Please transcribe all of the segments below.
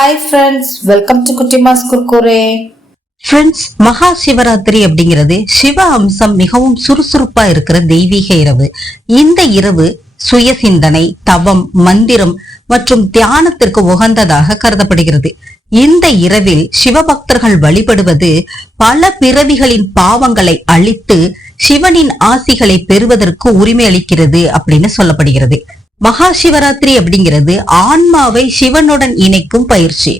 Hi friends welcome to Kuttimas Kurkure friends Maha Shivaratri அப்படிங்கிறது சிவ அம்சம் மிகவும் சுறுசுறுப்பா இருக்கிற தெய்வீக இரவு. இந்த இரவு சுய சிந்தனை தவம் மந்திரம் மற்றும் தியானத்திற்கு உகந்ததாக கருதப்படுகிறது. இந்த இரவில் சிவபக்தர்கள் வழிபடுவது பல பிறவிகளின் பாவங்களை அழித்து சிவனின் ஆசிகளை பெறுவதற்கு உரிமை அளிக்கிறது அப்படின்னு சொல்லப்படுகிறது. மகா சிவராத்திரி அப்படிங்கிறது ஆன்மாவை சிவனுடன் இணைக்கும் பயிற்சி.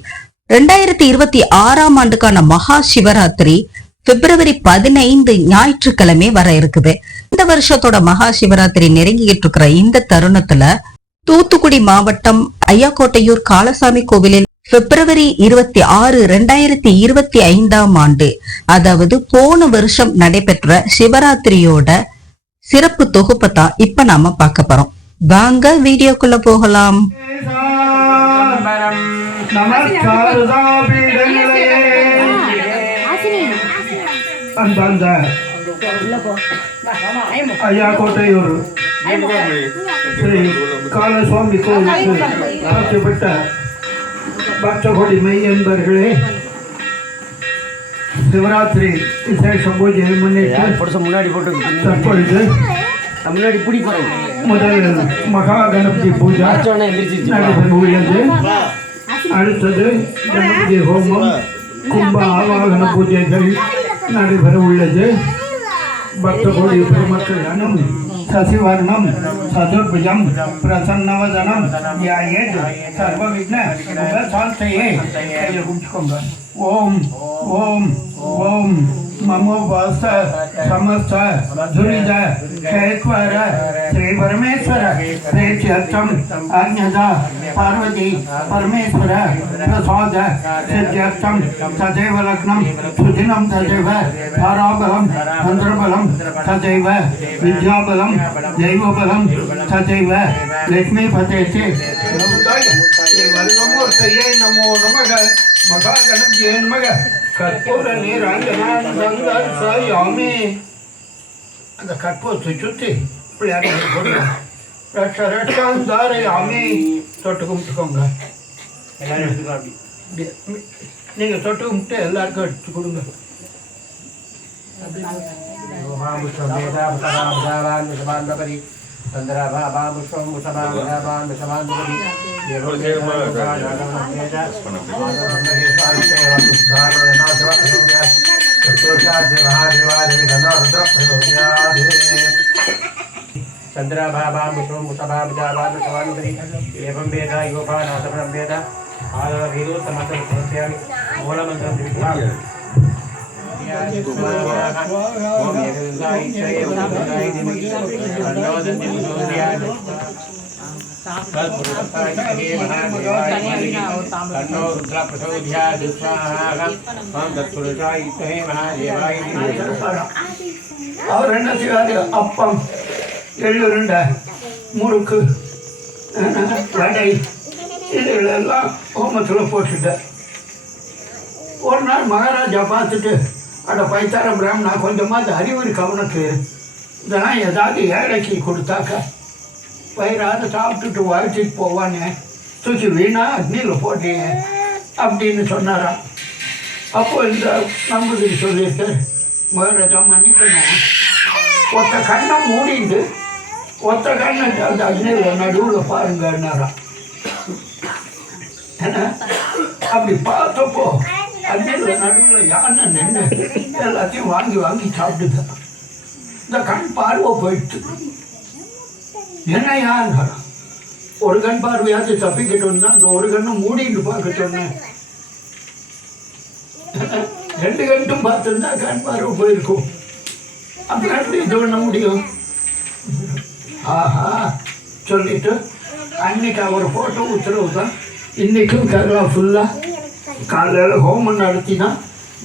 ரெண்டாயிரத்தி இருபத்தி ஆறாம் ஆண்டுக்கான மகா சிவராத்திரி பிப்ரவரி பதினைந்து ஞாயிற்றுக்கிழமை வர இருக்குது. இந்த வருஷத்தோட மகா சிவராத்திரி நெருங்கிட்டு இருக்கிற இந்த தருணத்துல தூத்துக்குடி மாவட்டம் ஐயாக்கோட்டையூர் காளசாமி கோவிலில் பிப்ரவரி இருபத்தி ஆறு ரெண்டாயிரத்தி இருபத்தி ஐந்தாம் ஆண்டு அதாவது போன வருஷம் நடைபெற்ற சிவராத்திரியோட சிறப்பு தொகுப்பை தான் இப்ப நாம பார்க்க போறோம். வாங்க வீடியோக்குள்ள போகலாம். அந்த ஐயா கோட்டையூர் ஸ்ரீ காலசுவாமி கோவிலுக்கு பக்தகோடி மெய் என்பர்களே சிவராத்திரி விசேஷ பூஜையை முன்னிட்டு முன்னாடி போட்டு தற்பொழுது முன்னாடி பிடி போறேன் முதல் மகா கணபதி பூஜை அச்சோடனே எந்திரிச்சிச்சு நடைபெற உள்ளது. அடுத்தது கணபதி ஹோமம் கும்ப ஆவாகன பூஜைகள் நடைபெற உள்ளது. பக்த கோடி பெருமக்கள் அனும் சசிவர்ணம் சதுர்புஜம் பிரசன்னவதனம் யாயேத் சர்வ விக்ன சாந்தையே கையில் குடிச்சுக்கோங்க ஓம் ஓம் ஓம். ममो वास, समस्त दुरिद शैक्वर श्री परमेश्वर प्रेक्ष्यर्थम अन्यदा, पार्वती, परमेश्वर, प्रसाद सिद्ध्यर्थम तदेव लग्नम सुदिनम तदेव धाराबलम चंद्रबलम तदेव विद्याबलम, दैवबलम तदेव लक्ष्मी फते से नमो नमः। मगा गणप्ये नमः। ಕರ್ಪೂರ ನೀರಂಜನ ಸಂದರ್ಶ ಯಾಮಿ அந்த கற்பூரத்தை சுற்றி பிள்ளையாருக்கு கொடுங்க ரெட்ட ரெட்டாம் தார யாமி தொட்டு கும்பிட்டுக்கோங்க எல்லாரும் நீங்கள் தொட்டு கும்பிட்டு எல்லாருக்கும் எடுத்து கொடுங்க சந்திராபாபுஷ்வம் चंद्राभामुषोमुषभाजावादुषवानुपरि एवं वेद योपानाथपरं वेद आदवीरोत्तमसमस्यामि मूलमन्त्रं विद्वामि ॐ एकदायि त्रयं दायि दिमहि तन्नो दन्तिः तन्नो रुद्र प्रचोदयात् स्वाहा ओम तत्पुरुषाय विद्महे महादेवाय धीमहि அவர் என்ன செய்வாரு அப்பம் எள்ளுருண்டை முறுக்கு அஹ், வடை இதுகளெல்லாம் ஹோமத்தில் போட்டுட்டார் ஒரு நாள் மகாராஜா பார்த்துட்டு அட பைத்தார பிராமணா கொஞ்சமாவது அறிவுரை கவனத்து இதெல்லாம் ஏதாவது ஏழைக்கு கொடுத்தாக்கா வயிறாத சாப்பிட்டுட்டு வாழ்த்திட்டு போவானே. தூக்கி வீணா அக்னியில் போட்டீங்க அப்படின்னு சொன்னாராம். அப்போ இந்த நம்புதிரி சொல்லிட்டு மகாராஜா மன்னிக்கணும். ஒத்த கண்ணை மூடிண்டு ஒத்த கண்ணை அந்த அக்னியில் நடுவில் பாருங்கன்னாராம். ஏன்னா அப்படி பார்த்தப்போ அக்னியில் நடுவில் யானை நின்று எல்லாத்தையும் வாங்கி வாங்கி சாப்பிட்டுதான் இந்த கண் பார்வை போயிட்டு என்ன யார் ஒரு கண் பார்வையாவது தப்பிக்கிட்டோம்னா அந்த ஒரு கண்ணை மூடிட்டு பார்க்க சொன்னேன் ரெண்டு கண்டும் பார்த்துருந்தா கண் பார்வை போயிருக்கும். அப்புறம் எப்படி இது பண்ண முடியும்? ஆஹா சொல்லிட்டு அன்னைக்கு அவர் போட்டோ உத்தரவு தான். இன்றைக்கும் கேரளா ஃபுல்லாக காலையில் ஹோமம் நடத்தி தான்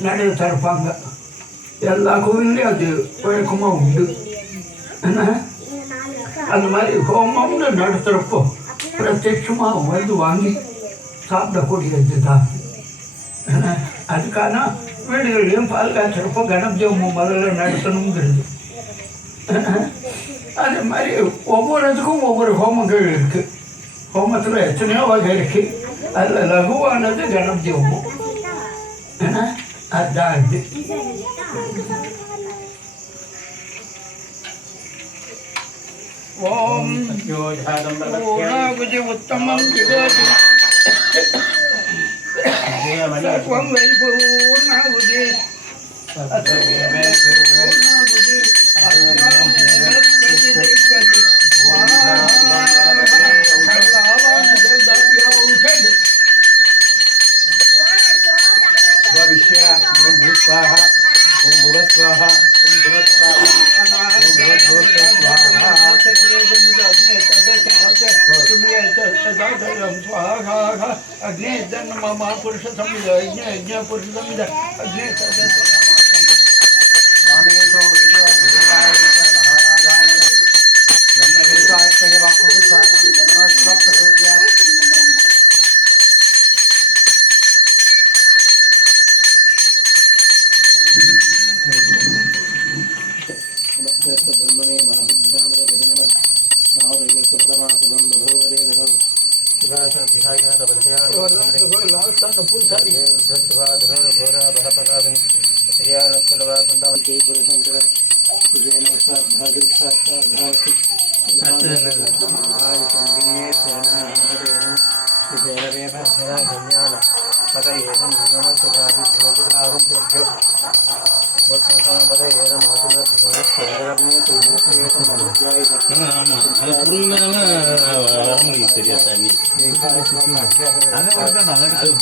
நடைய திறப்பாங்க. எல்லா கோவில்லையும் அது வழக்கமாக உண்டு. என்ன? அந்த மாதிரி ஹோமம்னு நடத்துகிறப்போ பிரத்யட்சமாக வந்து வாங்கி சாப்பிடக்கூடியது தான். அதுக்கான வீடுகளையும் பால் காய்ச்சறப்போ முதல்ல நடத்தணுங்கிறது. அது மாதிரி ஒவ்வொரு இதுக்கும் ஒவ்வொரு ஹோமங்கள் இருக்குது ஹோமத்தில் எத்தனையோ வகை இருக்குது அதில் லகுவானது கணபதி ஹோமம் ஏன்னா அதுதான் இது. ओम। योजादम्बरस्य उत्तमं विदति सर्वं वै पूर्णाहुजे पूर्णाहुजे ಅಗ್ನೇ ಇದ್ದ ಮಹಾಪುರುಷ ಸಂವಿಧ ಯಜ್ಞ ಯಜ್ಞ ಪುರುಷ ಸಂವಿಧ ಅಗ್ನೇ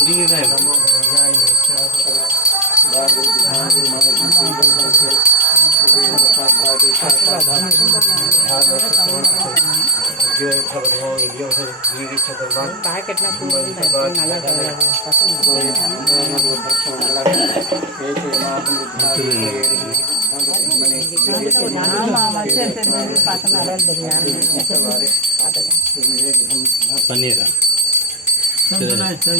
புரியுதா. பண்ணிடுறேன். சரி.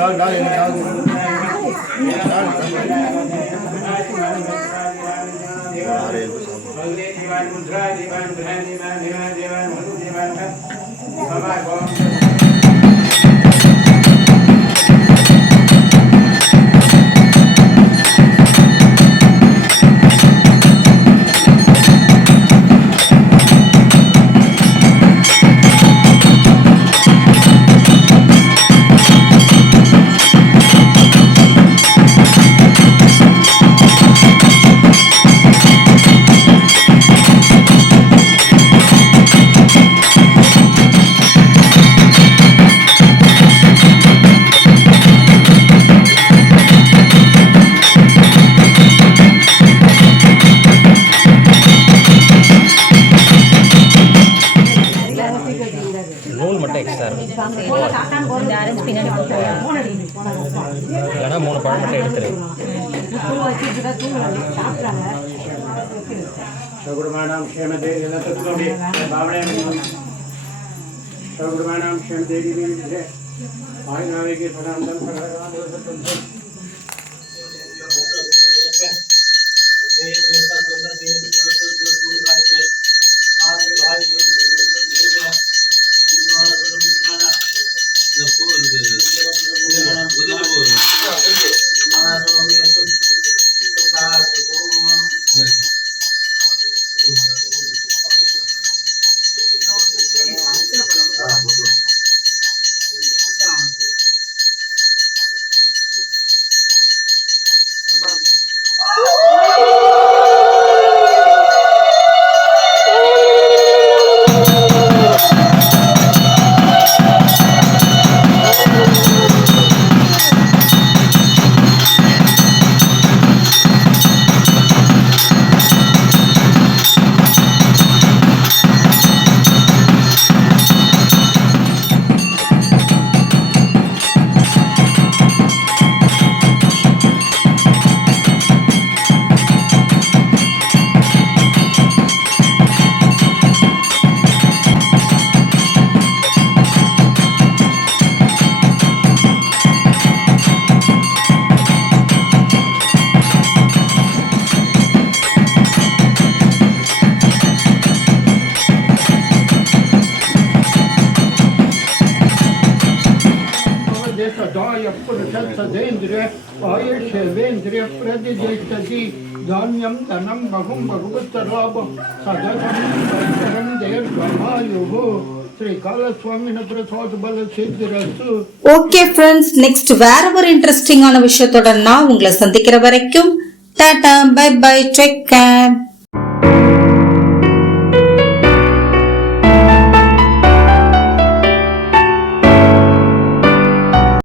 அது புரியுதான் இருக்கும் பண்ணிடுறேன் ம். நூல் ಸಗುಣಮಾಣಾಂ ಕ್ಷೇಮದೇವಿ ಎಲ್ಲ ತತ್ವಮಿ ಭಾವನೆ ಸಗುಣಮಾಣಾಂ ಕ್ಷೇಮದೇವಿ ಆಯುನಾವಿಗೆ ಫಲಾಂತಂ Oh! पुरुषसदेन्द्रिय आयुष्यवेन्द्रिय प्रतिष्ठति धान्यं धनं बहुं भगवत्तलाभं सदनं वैतरं दीर्घमायुः श्रीकालस्वामिन प्रसाद बल सिद्धिरस्तु ஓகே ஃப்ரெண்ட்ஸ் நெக்ஸ்ட் வேற ஒரு இன்ட்ரெஸ்டிங்கான விஷயத்தோட நான் உங்களை சந்திக்கிற வரைக்கும் tata bye bye take care